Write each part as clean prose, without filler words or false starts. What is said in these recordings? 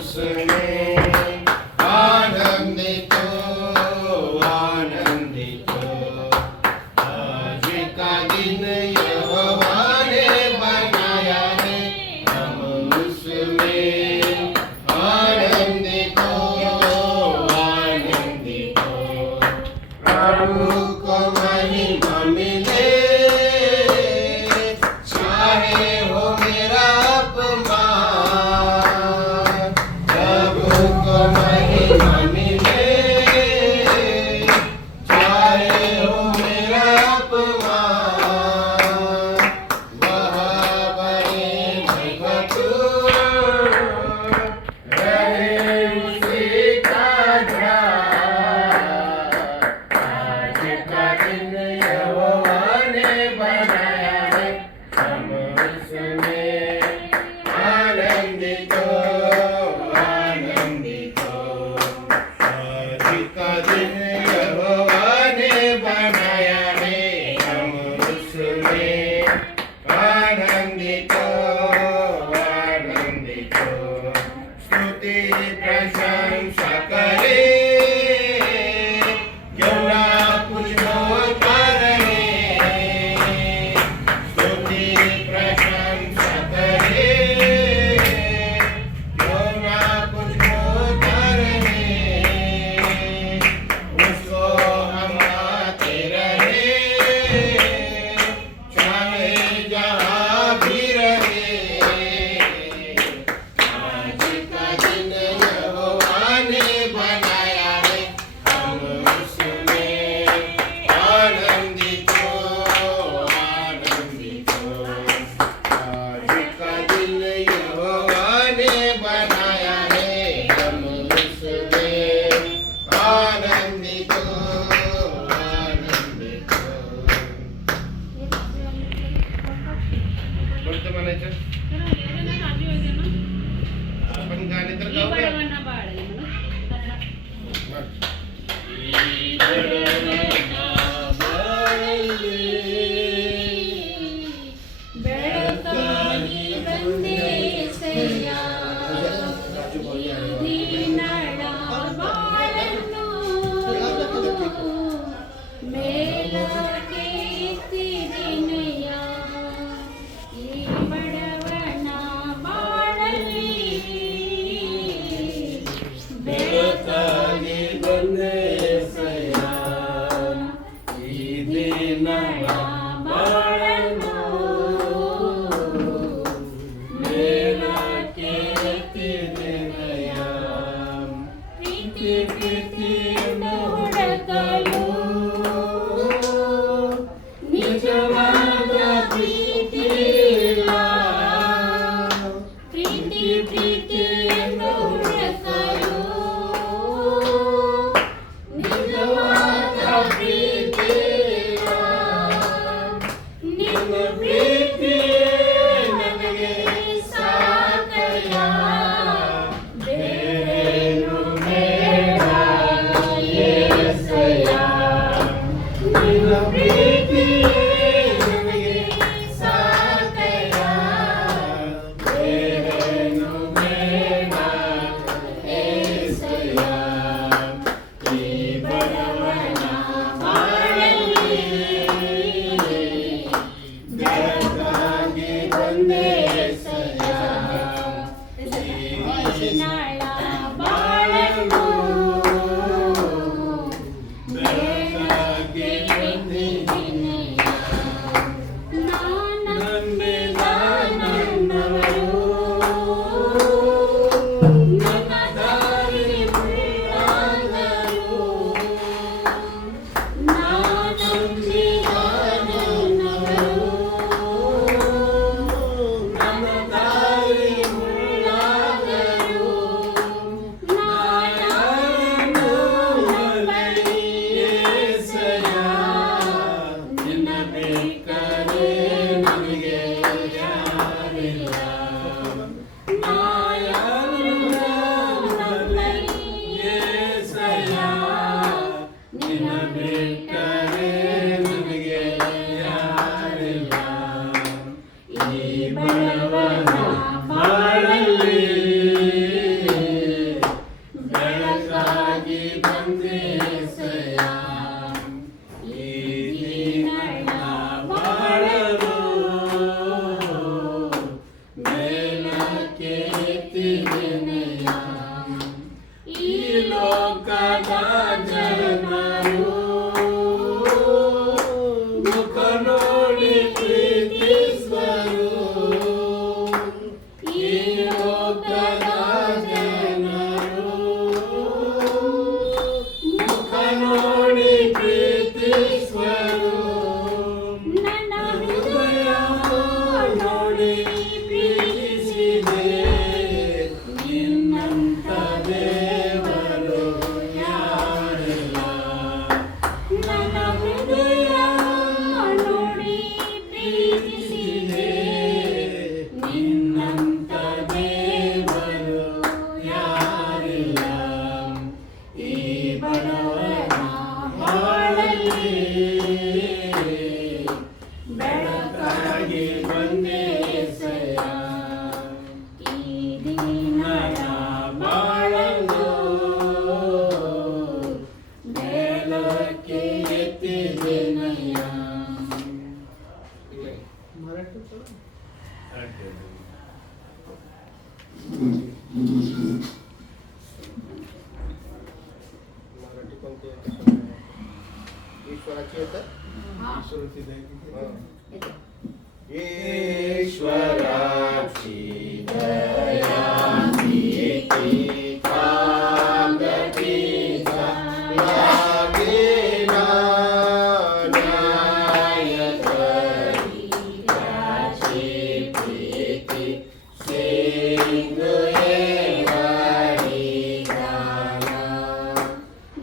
उसमें आनंदित हो, आनंदित हो। आज का दिन यहोवा ने बनाया है, हम उसमें आनंदित हो, आनंदित हो। प्रभु को महिमा मिले, चाहे हो मेरा अपमान। प्रभु को महिमा मिले, चाहे हो मेरा अपमान। वह बने भगतु, रहे उसी का ध्यान। आज का दिन यहोवा ने बनाया है, हम उसमें आनंदित हो, आनंदित हो। आज का दिन यहोवा ने बनाया है, हम उसमें आनंदित हो, आनंदित हो। स्तुति प्रशंसा करे, क्यों ना कुछ होता रहे। स्तुति प्रशंसा करे, क्यों ना कुछ होता रहे। उसको हम गाते रहे, चाहे जहाँ भी रहे। आज का दिन यहोवा ने बनाया है, हम उसमें आनंदित हो, आनंदित हो। आज का दिन यहोवा ने बनाया है, हम उसमें आनंदित हो, आनंदित हो। कोणतं म्हणायचं? आपण गाणे तर गाऊया. ಎತ್ತಿದೆನೆಯ ಈ ಲೋಕದ ಜನರು ಮುಖ ನೋಡಿ ಪ್ರೀತಿಸುವರು ಈ ಲೋಕದ ಜನರು ಮುಖ ನೋಡಿ ಪ್ರೀತಿಸುವರು ನನ್ನ ಹೃದಯ ನೋಡಿ ಪ್ರೀತಿಸಿದೆ ನಿನ್ನಂತ ದೇವರು ಯಾರಿಲ್ಲ ನನ್ನ ಹೃದಯ ನೋಡಿ ಪ್ರೀತಿಸಿದೆ ನಿನ್ನಂತ ದೇವರು ಯಾರಿಲ್ಲ ಈ ಬಡವನ ಬಾಳಲ್ಲಿ ಬೆಳಕಾಗಿ ಬಂದೆ ಏಸಯ್ಯ ಈ ದೀನನ ಬಾಳನ್ನು ಮೇಲಕ್ಕೆ ಎತ್ತಿದೆನಯ್ಯ मराठी कोणती ईश्वराची येतात ईश्वराची दया किती कागदीचा लागेना न्याय करी त्याची प्रीती सिंधुएवरी गाया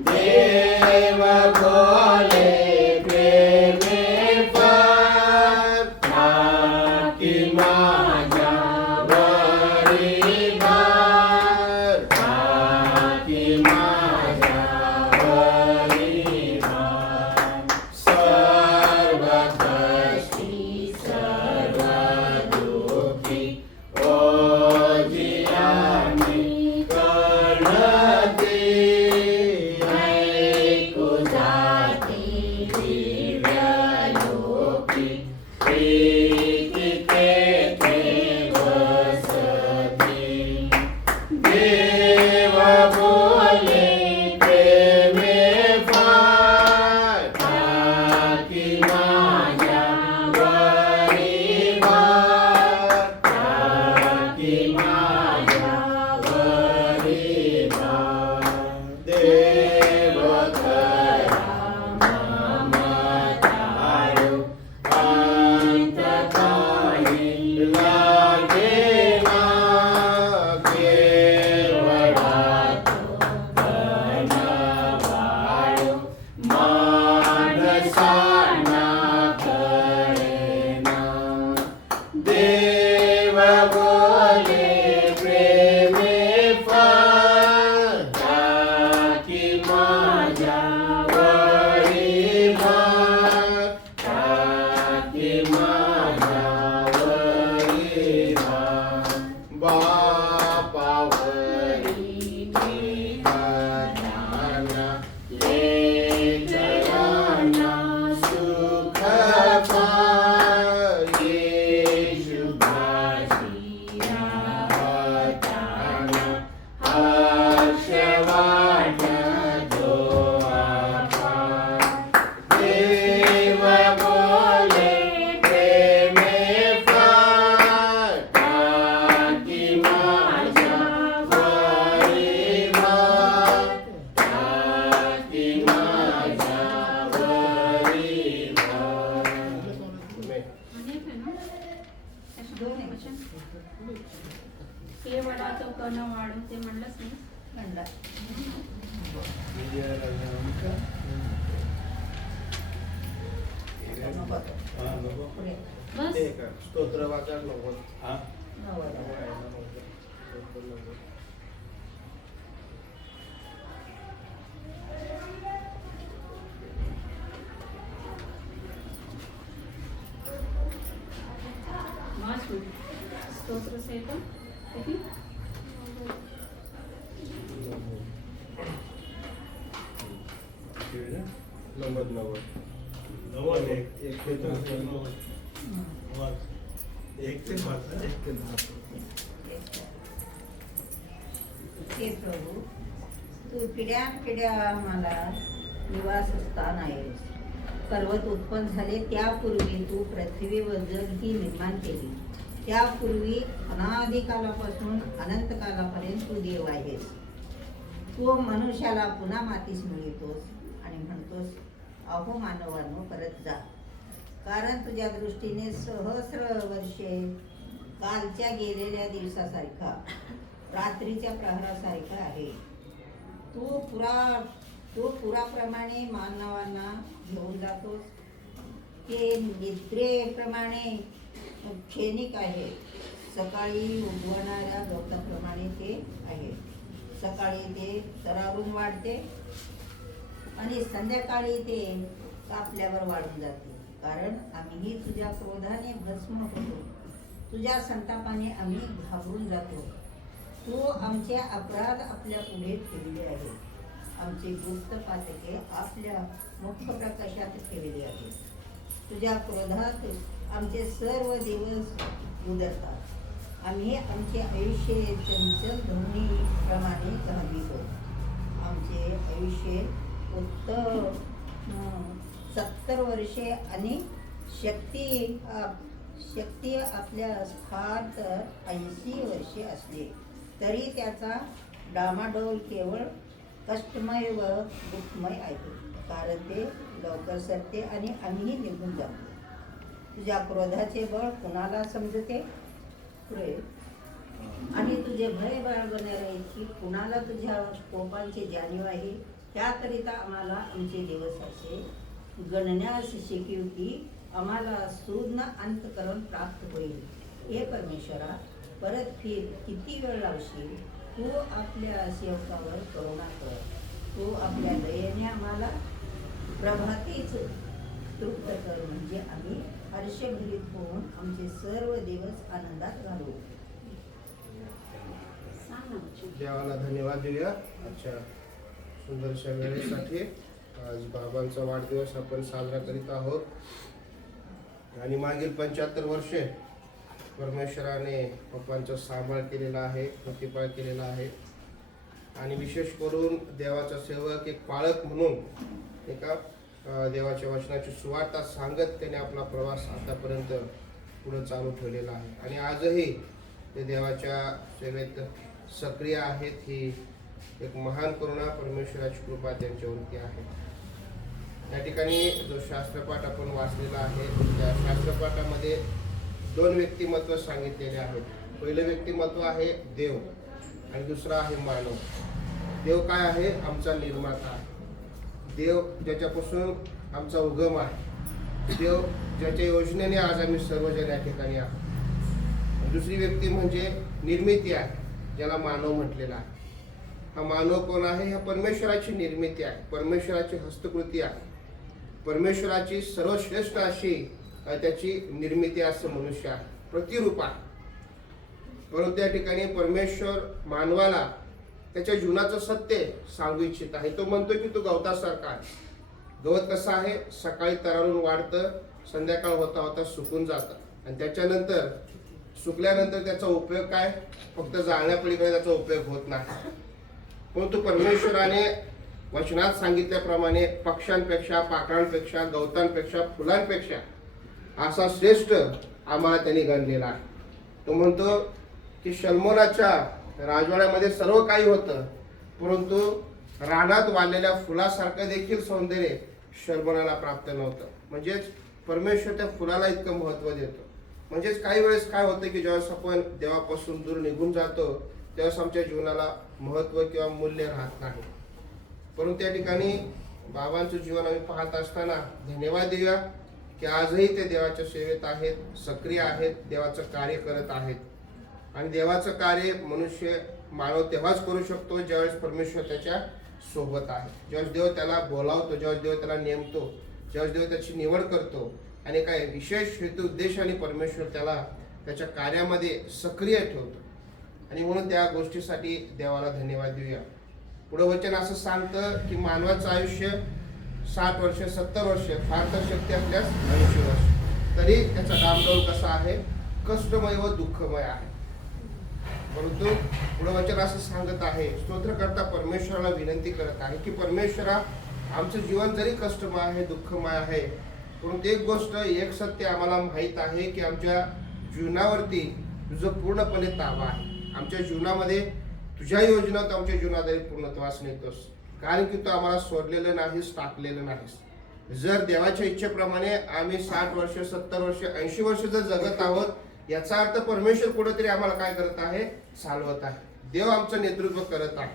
देव बोले प्रेमे फार टाकी माझ्यावरी भार टाकी माझ्यावरी भार सर्व कष्टी सर्व दुःखी ओजियानी कळती ऐकू जाती दिव्य लोकी प्रीती तेथे बसती देव बोले प्रेमे फार टाकी माझ्यावरी भार टाकी माझ्यावरी भार देव खरा ममताळू अंत काही लागेना केवळा तो घनवाळू माणसांना कळेना देव बोले प्रेमे फार टाकी माझ्यावरी भार टाकी माझ्यावरी भार बापावरी निघाला लेकरांना सुख पार येशू भाषिया वाटाणा हर्ष वाटतो आपार देव बोले प्रेमे फार टाकी माझ्यावरी भार टाकी माझ्यावरी भार केवळा तो कण वाढू ते म्हणलंच नाही बस ते का स्तोत्र वाचा नव्वद बस स्तोत्र से तो किती नव्वद नव्वद एक ते एक ते 5 एक ते 10 हे प्रभू, तू पिढ्यानपिढ्या आम्हाला निवासस्थान आहेस. पर्वत उत्पन्न झाले त्यापूर्वी तू पृथ्वी व जग ही निर्माण केली. त्यापूर्वी अनादी कालापासून अनंत कालापर्यंत तू देव आहेस. तू मनुष्याला पुन्हा मातीस मिळवतोस आणि म्हणतोस, अहो मानवानो परत जा, कारण तुझ्या दृष्टीने सहस्र वर्षे कालच्या गेलेल्या दिवसासारखा, रात्रीच्या प्रहरासारखा आहे. तू पुराप्रमाणे मानवांना घेऊन जातोस. ते निद्रेप्रमाणे क्षणिक आहे. सकाळी उगवणाऱ्या गवताप्रमाणे ते आहे. सकाळी ते तरारून वाढते आणि संध्याकाळी ते कापल्यावर वाढून जाते. कारण आम्हीही तुझ्या क्रोधाने भस्म होतो, तुझ्या संतापाने आम्ही घाबरून जातो. तू आमचे अपराध आपल्या पुढे ठेवले आहे, आमचे गुप्त पातके आपल्या मुख्य प्रकाशात ठेवले आहे. तुझ्या क्रोधात आमचे सर्व दिवस उदरतात. आम्ही आमचे आयुष्य चंचल ध्वनीप्रमाणे घालवितो. आमचे आयुष्य उत्तर 70 वर्षे आणि शक्ती आपल्यास फार तर 80 वर्षे असले तरी त्याचा डामाडोल केवळ कष्टमय व दुःखमय आहे. कारण ते लवकर सरते आणि आम्ही निघून जातो. तुझ्या क्रोधाचे बळ कुणाला समजते आणि तुझे भय बाळगणाऱ्या इतकी कुणाला तुझ्या कोपांची जाणीव आहे. त्याकरिता आम्हाला आमचे दिवस असे गणण्यास शिकीव की आम्हाला सूर्ण अंतकरण प्राप्त होईल. हे परमेश्वरा, परत फिर किती वेळ लावशील? तू आपल्या सेवकावर करुणा कर. तू आपल्या दयेने आम्हाला प्रभातीच तृप्त कर, म्हणजे आम्ही हर्षभरीत होऊन आमचे सर्व दिवस आनंदात घालवू. देवाला धन्यवाद देऊया आजच्या सुंदरशा वेळेसाठी. आज बाबांचा वाढदिवस आपण साजरा करीत आहोत आणि मागील 75 वर्षे परमेश्वराने पप्पांचा सांभाळ केलेला आहे, प्रतिपाळ केलेला आहे. आणि विशेष करून देवाचा सेवक, एक पाळक म्हणून एका देवाच्या वचनाची सुवार्ता सांगत त्याने आपला प्रवास आतापर्यंत पुढे चालू ठेवलेला आहे. आणि आजही ते देवाच्या सेवेत सक्रिय आहेत. ही एक महान करुणा, परमेश्वराची कृपा त्यांच्यावरती आहे. या ठिकाणी जो शास्त्रपाठ आपण वाचलेला आहे त्या शास्त्रपाठामध्ये 2 व्यक्तिमत्व सांगितलेले आहेत. पहिलं व्यक्तिमत्व आहे देव आणि दुसरं आहे मानव. देव काय आहे? आमचा निर्माता आहे. देव ज्याच्यापासून आमचा उगम आहे. देव ज्याच्या योजनेने आज आम्ही सर्वजण या ठिकाणी आहोत. दुसरी व्यक्ती म्हणजे निर्मिती आहे, ज्याला मानव म्हटलेला आहे. हा मानव कोण आहे? हा परमेश्वराची निर्मिती आहे, परमेश्वराची हस्तकृती आहे, परमेश्वराची सर्वश्रेष्ठ अशी त्याची निर्मिती असं मनुष्य आहे, प्रतिरूप आहे. परंतु या ठिकाणी परमेश्वर मानवाला त्याच्या जीवनाचं सत्य सांगू इच्छित आहे. तो म्हणतो की तू गवतासारखा आहे. गवत कसं आहे? सकाळी तरारून वाढतं, संध्याकाळ होता होता सुकून जातं आणि त्याच्यानंतर सुकल्यानंतर त्याचा उपयोग काय? फक्त जाळण्यापलीकडे त्याचा उपयोग होत नाही. परंतु परमेश्वराने वचनात सांगितल्याप्रमाणे पक्ष्यांपेक्षा, पाखरांपेक्षा, गवतांपेक्षा, फुलांपेक्षा असा श्रेष्ठ आम्हाला त्यांनी गणलेला आहे. तो म्हणतो की शल्मोनाच्या राजवाड्यामध्ये सर्व काही होतं, परंतु रानात वाढलेल्या फुलासारखं देखील सौंदर्य शल्मोनाला प्राप्त नव्हतं. म्हणजेच परमेश्वर त्या फुलाला इतकं महत्त्व देतो. म्हणजेच काही वेळेस काय होतं की ज्यावेळेस आपण देवापासून दूर निघून जातो त्यावेळेस आमच्या जीवनाला महत्त्व किंवा मूल्य राहत नाही. परंतु त्या ठिकाणी बाबांचं जीवन आम्ही पाहत असताना धन्यवाद देऊया की आजही ते देवाच्या सेवेत आहेत, सक्रिय आहेत, देवाचं कार्य करत आहेत. आणि देवाचं कार्य मनुष्य मानव तेव्हाच करू शकतो ज्यावेळेस परमेश्वर त्याच्या सोबत आहे, ज्यावेळेस देव त्याला बोलावतो, ज्यावेळेस देव त्याला नेमतो, ज्यावेळेस देव त्याची निवड करतो आणि काय विशेष हेतू उद्देशाने परमेश्वर त्याला त्याच्या कार्यामध्ये सक्रिय ठेवतो. आणि म्हणून त्या गोष्टीसाठी देवाला धन्यवाद देऊया. पुढे वचन असं सांगतं की मानवाचं आयुष्य 60 वर्ष, 70 वर्ष, फार तर शक्ती असल्यास 80 वर्ष, तरी त्याचा डामडौल कसा आहे? कष्टमय व दुःखमय आहे. परंतु पुढे वचन असं सांगत आहे, स्तोत्रकर्ता परमेश्वराला विनंती करत आहे की परमेश्वरा, आमचं जीवन जरी कष्टमय आहे, दुःखमय आहे, परंतु एक गोष्ट, एक सत्य आम्हाला माहीत आहे की आमच्या जीवनावरती तुझं पूर्णपणे ताबा आहे. आमच्या जीवनामध्ये तुझ्या योजना तू आमच्या जीवनाद्वारे पूर्णत्वास नेतोस, कारण की तू आम्हाला सोडलेलं नाहीस, टाकलेलं नाहीस. जर देवाच्या इच्छेप्रमाणे आम्ही 60 वर्ष, 70 वर्ष, 80 वर्ष जर जगत आहोत, याचा अर्थ परमेश्वर कुठेतरी आम्हाला काय करत आहे, चालवत आहे. देव आमचं नेतृत्व करत आहे.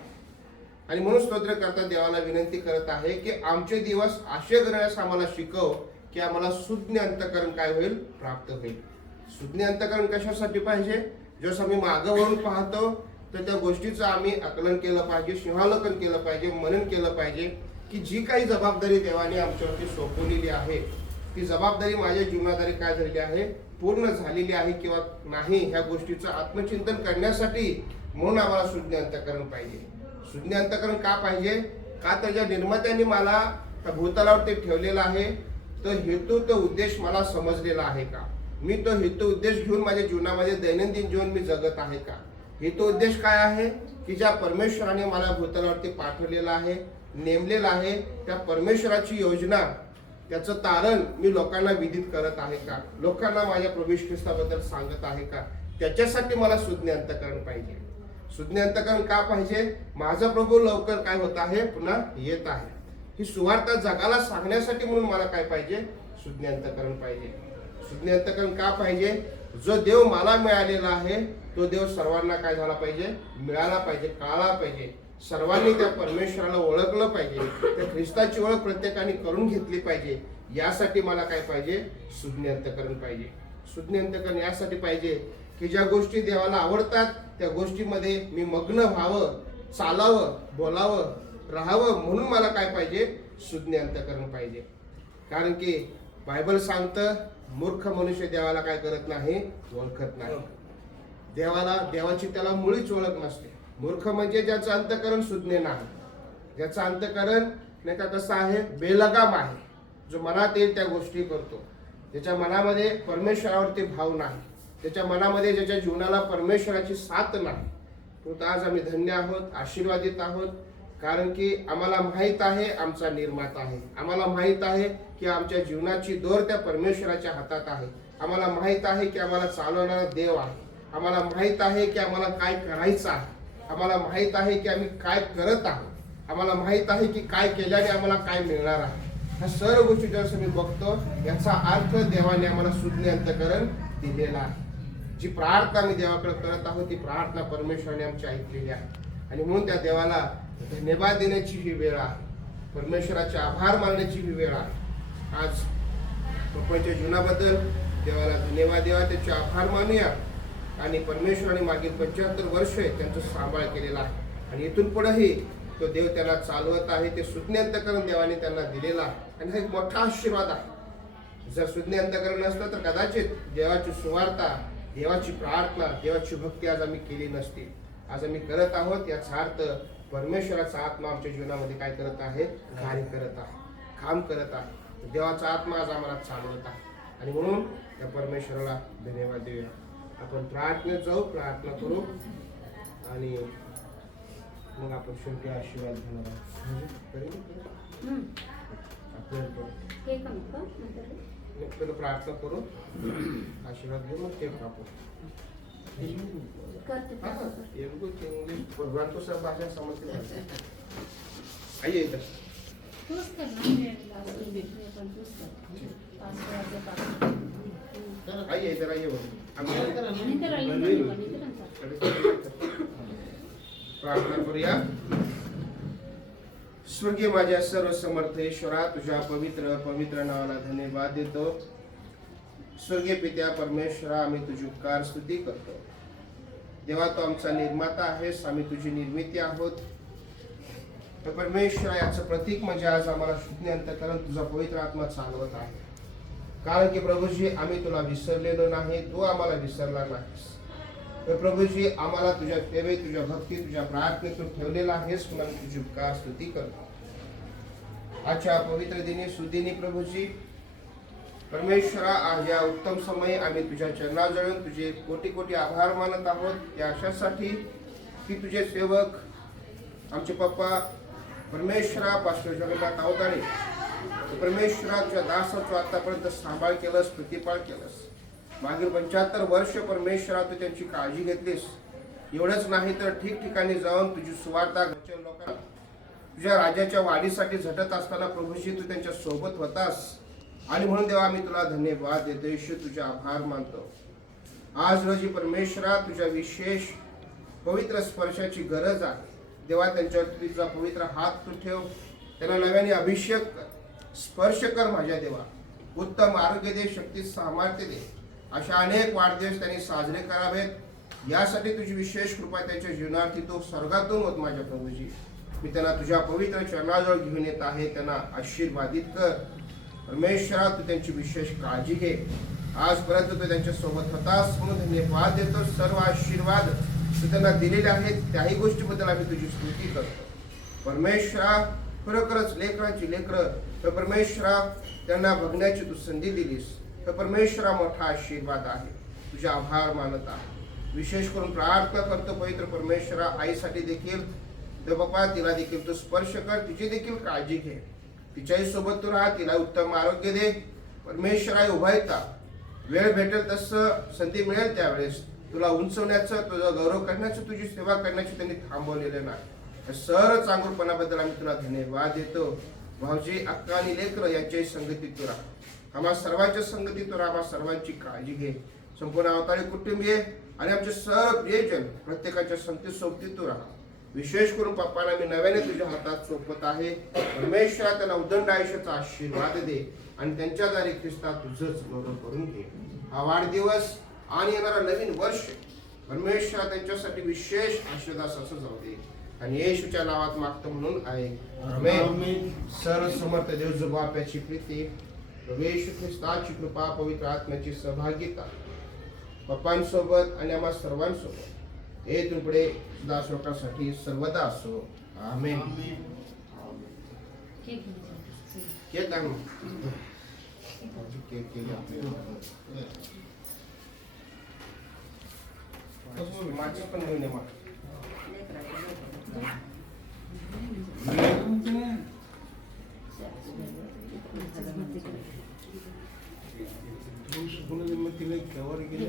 आणि म्हणून स्तोत्रकर्ता देवाला विनंती करत आहे की आमचे दिवस असे करण्यास आम्हाला शिकव की आम्हाला शुद्ध अंतःकरण काय होईल, प्राप्त होईल. शुद्ध अंतःकरण कशासाठी पाहिजे? जसं आम्ही मागं वळून पाहतो तर त्या गोष्टीचं आम्ही आकलन केलं पाहिजे, सिंहावलोकन केलं पाहिजे, मनन केलं पाहिजे की जी काही जबाबदारी देवाने आमच्यावरती सोपवलेली आहे, ती जबाबदारी माझ्या जीवनाद्वारे काय झालेली आहे, पूर्ण झालेली आहे किंवा नाही, ह्या गोष्टीचं आत्मचिंतन करण्यासाठी म्हणून आम्हाला शुद्ध अंतःकरण पाहिजे. शुद्ध अंतःकरण का पाहिजे? का तर ज्या निर्मात्याने मला त्या भूतलावरती ठेवलेला आहे, तो हेतू, तो उद्देश मला समजलेला आहे का? मी तो हेतू उद्देश घेऊन माझ्या जीवनामध्ये दैनंदिन जीवन मी जगत आहे का? हेतू उद्देश काय आहे की ज्या परमेश्वराने मला भूतलावरती पाठवलेला आहे, नेमलेला आहे, त्या परमेश्वराची योजना, त्याचं तारण मी लोकांना विदित करत आहे का? लोकांना माझ्या प्रभू येशू ख्रिस्ताबद्दल सांगत आहे का? त्याच्यासाठी मला शुद्ध अंतःकरण पाहिजे. शुद्ध अंतःकरण का पाहिजे? माझा प्रभू लवकर काय होत आहे, पुन्हा येत आहे. ही सुवार्ता जगाला सांगण्यासाठी म्हणून मला काय पाहिजे, शुद्ध अंतःकरण पाहिजे. शुद्ध अंतःकरण का पाहिजे? जो देव मला मिळालेला आहे तो देव सर्वांना काय झाला पाहिजे, मिळाला पाहिजे, कळाला पाहिजे. सर्वांनी त्या परमेश्वराला ओळखलं पाहिजे, त्या ख्रिस्ताची ओळख प्रत्येकाने करून घेतली पाहिजे. यासाठी मला काय पाहिजे, शुद्ध अंतःकरण पाहिजे. शुद्ध अंतःकरण यासाठी पाहिजे की ज्या गोष्टी देवाला आवडतात त्या गोष्टीमध्ये मी मग्न व्हावं, चालावं, बोलावं, राहावं, म्हणून मला काय पाहिजे, शुद्ध अंतःकरण पाहिजे. कारण की बायबल सांगतं, मूर्ख मनुष्य देवाला काय करत नाही, ओळखत नाही. देवाची त्याला मुळीच ओळख नसते. मूर्ख म्हणजे ज्याचं अंतःकरण शुद्ध नाही, ज्याचं अंतःकरण नाही का कसं आहे, बेलगाम आहे, जो मनात येईल त्या गोष्टी करतो, त्याच्या मनामध्ये परमेश्वरावरती भाव नाही, त्याच्या मनामध्ये ज्याच्या जीवनाला परमेश्वराची साथ नाही. तर आज आम्ही धन्य आहोत, आशीर्वादित आहोत, कारण की आम्हाला माहित आहे आमचा निर्माता आहे. आम्हाला माहित आहे की आमच्या जीवनाची दोर त्या परमेश्वराच्या हातात आहे. आम्हाला माहित आहे की आम्हाला चालवणारा देव आहे. आम्हाला माहित आहे की आम्हाला काय करायचं आहे. आम्हाला माहित आहे की आम्ही काय करत आहोत. आम्हाला माहित आहे की काय केल्याने आम्हाला काय मिळणार आहे. ह्या सर्व गोष्टी जसं मी बघतो, याचा अर्थ देवाने आम्हाला शुद्ध अंतःकरण दिलेला आहे. जी प्रार्थना मी देवाकडे करत आहोत ती प्रार्थना परमेश्वराने आमची ऐकलेली आहे. आणि म्हणून त्या देवाला धन्यवाद देण्याची ही वेळ आहे, परमेश्वराचे आभार मानण्याची ही वेळ आहे. आज पप्पांच्या जीवनाबद्दल देवाला धन्यवाद द्यावा, त्याचे आभार मानूया. आणि परमेश्वराने मागील 75 वर्ष त्यांचा सांभाळ केलेला आहे आणि इथून पुढेही तो देव त्यांना चालवत आहे. ते शुद्ध अंतःकरण देवाने त्यांना दिलेला आहे आणि हा एक मोठा आशीर्वाद आहे. जर शुद्ध अंतःकरण नसतं तर कदाचित देवाची सुवार्ता, देवाची प्रार्थना, देवाची भक्ती आज आम्ही केली नसती. आज आम्ही करत आहोत, याचा अर्थ परमेश्वराचा आत्मा आमच्या जीवनामध्ये काय करत आहे, कार्य करत आहे, काम करत आहे. देवाचा आत्मा आज आम्हाला चालवत आहे आणि म्हणून त्या परमेश्वराला धन्यवाद देऊया. आपण प्रार्थनेत जाऊ, प्रार्थना करू आणि मग आपण शेवटी आशीर्वाद घेणार आहोत. प्रार्थना करू, आशीर्वाद घेऊ, मग केक कापू. भगवान को सब भाषा समझते हैं. आइए इधर. आइए इधर, आइए. प्रार्थना करूया. स्वर्गीय माझ्या सर्व समर्थ ईश्वरा, तुझ्या पवित्र पवित्र नावाला धन्यवाद देतो. स्वर्गीय पित्या परमेश्वरा, आम्ही तुझी उपकार स्तुती करतो. देवा, तो आमचा निर्माता आहेस, आम्ही तुझी निर्मिती आहोत. तर परमेश्वरा, याचं प्रतीक म्हणजे आज आम्हाला शुद्ध अंतःकरण तुझा पवित्र आत्मा चालवत आहे. कारण की प्रभूजी, आम्ही तुला विसरलेलो नाही, तू आम्हाला विसरला नाहीस. तर प्रभूजी, आम्हाला तुझ्या सेवेत, तुझ्या भक्ती, तुझ्या प्रार्थनेतून ठेवलेला आहेस, म्हणून आम्ही तुझी उपकार स्तुती करतो. आजच्या पवित्र दिनी, सुदिनी प्रभूजी, परमेश्वरा, आज या उत्तम समयी आम्ही तुझ्या चरणाजवळून तुझे कोटी कोटी आभार मानत आहोत या अशासाठी की तुझे सेवक आमचे पप्पा परमेश्वरा पास्टर जगन्नाथ अवताडे परमेश्वरा तुझ्या दासाचं आतापर्यंत सांभाळ केलंस, प्रतिपाळ केलंस. मागील 75 वर्ष परमेश्वरा तू त्यांची काळजी घेतलीस. एवढंच नाही तर ठिकठिकाणी जाऊन तुझी सुवार्ता घरच्या लोकांना तुझ्या राजाच्या वाढीसाठी झटत असताना प्रभूजी तू त्यांच्या सोबत होतास. आणि म्हणून देवा आम्ही तुला धन्यवाद देतो. येशू तुझे आभार मानतो. आज रोजी परमेश्वरा तुझ्या विशेष पवित्र स्पर्शाची गरज आहे. देवा त्यांच्यावर तुझा पवित्र हात तू ठेव. त्यांना नव्याने अभिषेक कर, स्पर्श कर माझ्या देवा. उत्तम आरोग्य दे, शक्ती सामर्थ्य दे. अशा अनेक वाढदिवस त्यांनी साजरे करावेत यासाठी तुझी विशेष कृपा त्यांच्या जीवनार्थी तू स्वर्गातून होत माझ्या प्रभूजी. मी त्यांना तुझ्या पवित्र चरणाजवळ घेऊन येत आहे. त्यांना आशीर्वादित कर. परमेश्वरा तू त्यांची विशेष काळजी घे. आजपर्यंत तू त्यांच्या सोबत होतास म्हणून धन्यवाद देतो. सर्व आशीर्वाद तू त्यांना दिलेले आहेत त्याही गोष्टीबद्दल आम्ही तुझी स्तुती करतो. परमेश्वरा खरोखरच लेकरांची लेकरं परमेश्वरा त्यांना बघण्याची तू संधी दिलीस. तर परमेश्वरा मोठा आशीर्वाद आहे. तुझे आभार मानत आहे. विशेष करून प्रार्थना करतो पवित्र परमेश्वरा आईसाठी देखील तर बाप्पा तिला देखील तू स्पर्श कर. तिची देखील काळजी घे. तिच्याही सोबत तू राहा. तिला उत्तम आरोग्य दे. परमेश्वरा उभायता वेळ भेटेल तसं संधी मिळेल त्यावेळेस तुला उंचवण्याचं, तुझा गौरव करण्याचं, तुझी सेवा करण्याची त्यांनी थांबवलेलं नाही. सर्व चांगुलपणाबद्दल आम्ही तुला धन्यवाद देतो. भाऊजी, अक्का आणि लेकर यांच्याही संगतीत तू राहा. आम्हा सर्वांच्या संगतीत तू राहा. आम्हा सर्वांची काळजी घे. संपूर्ण अवतारी कुटुंबीय आणि आमचे सर्व प्रियजन प्रत्येकाच्या संगतीत सोबतीत तू राहा. विशेष करून पप्पाला मी नव्याने तुझ्या हातात सोपत आहे. परमेश्वरा त्यांना उदंड आयुष्याचा आशीर्वाद दे आणि त्यांच्याद्वारे ख्रिस्ता तुझंच गौरव करून घे. हा वाढदिवस आणि येणारा नवीन वर्ष परमेश्वरा त्यांच्यासाठी विशेष आशीर्वाद असं जाऊ दे. आणि येशूच्या नावात मागतो म्हणून आहे. आमेन. सर्व समर्थ देव जो बापाची प्रीती, प्रभू येशू ख्रिस्ताची कृपा, पवित्र आत्म्याची सहभागिता पप्पांसोबत आणि आम्हा सर्वांसोबत येथून पुढे दास लोकांसाठी सर्वदा असो. आमेन. केक आणू. केक केले माझी पण घेऊन ये मग. तिला केव्हा गेले